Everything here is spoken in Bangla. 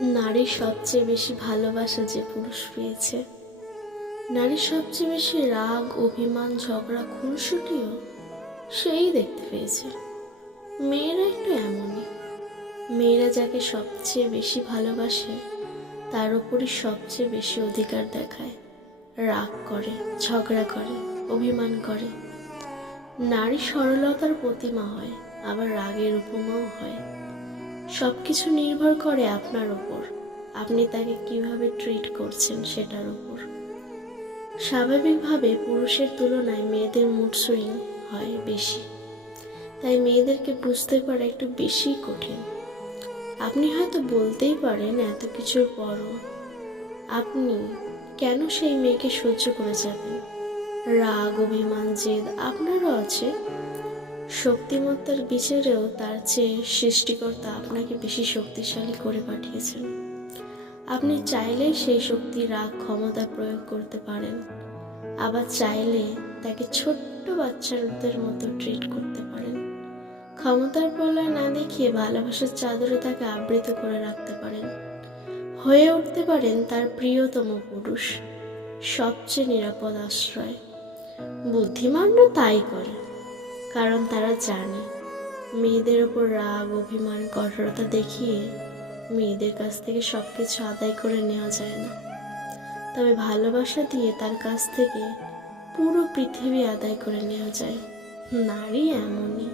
নারী সবচেয়ে বেশি ভালোবাসা যে পুরুষ পেয়েছে, নারীর সবচেয়ে বেশি রাগ, অভিমান, ঝগড়া, খুনসুটিও সেই দেখতে পেয়েছে। মেয়েরা একটু এমনই। মেয়েরা যাকে সবচেয়ে বেশি ভালোবাসে তার উপরই সবচেয়ে বেশি অধিকার দেখায়, রাগ করে, ঝগড়া করে, অভিমান করে। নারী সরলতার প্রতিমা হয়, আবার রাগের উপমাও হয়। সব কিছু নির্ভর করে আপনার ওপর, আপনি তাকে কিভাবে ট্রিট করছেন সেটার উপর। স্বাভাবিকভাবে পুরুষের তুলনায় মেয়েদের মুড সুইং হয় বেশি, তাই মেয়েদেরকে বুঝতে পারা একটু বেশি কঠিন। আপনি হয়তো বলতেই পারেন এত কিছুর পরও আপনি কেন সেই মেয়েকে সহ্য করে যাবেন। রাগ, অভিমান, জেদ আপনারও আছে। শক্তিমত্তার বিচারেও তার চেয়ে সৃষ্টিকর্তা আপনাকে বেশি শক্তিশালী করে পাঠিয়েছেন। আপনি চাইলেই সেই শক্তি, রাগ, ক্ষমতা প্রয়োগ করতে পারেন, আবার চাইলে তাকে ছোট্ট বাচ্চাদের মতো ট্রিট করতে পারেন। ক্ষমতার প্রলয় না দেখিয়ে ভালোবাসার চাদরে তাকে আবৃত করে রাখতে পারেন। হয়ে উঠতে পারেন তার প্রিয়তম পুরুষ, সবচেয়ে নিরাপদ আশ্রয়। বুদ্ধিমানরা তাই করে, কারণ তারা জানে মেয়েদের ওপর রাগ, অভিমান, কঠোরতা দেখিয়ে মেয়েদের কাছ থেকে সবকিছু আদায় করে নেওয়া যায় না। তবে ভালোবাসা দিয়ে তার কাছ থেকে পুরো পৃথিবী আদায় করে নেওয়া যায়। নারী এমনই।